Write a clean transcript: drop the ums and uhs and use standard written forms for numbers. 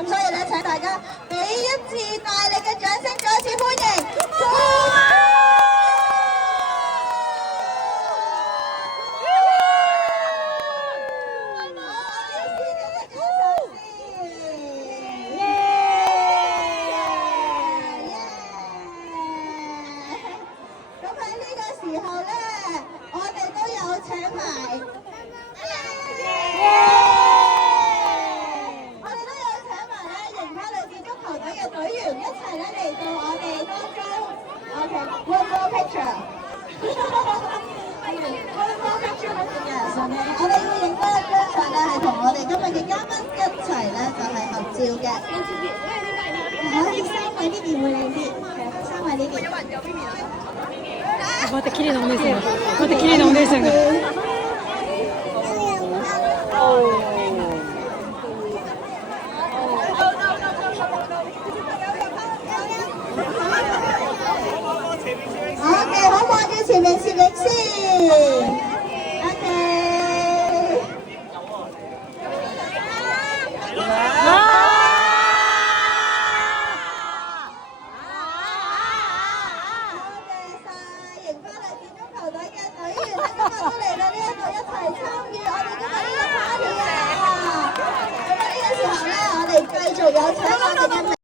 咁所以咧，請大家俾一次大力嘅掌聲，再一次歡迎。時候咧，我哋都有請埋，我哋都有請埋咧盈花女子足球隊嘅隊員一齊咧嚟到我哋當中。OK，one more picture。one more picture。我哋要影多一張相咧，係同我哋今日嘅嘉賓一齊咧，就係合照嘅。可以三位呢邊會靚啲，三位呢邊。また綺麗なお姉さんが。また綺麗なお姉さんが。OK，好望住前面攝影師。OK。球隊嘅隊員咧，今日都嚟到呢一度一齊參與我哋今日呢個 party 啊！咁呢個時候咧，我哋繼續有請我哋嘅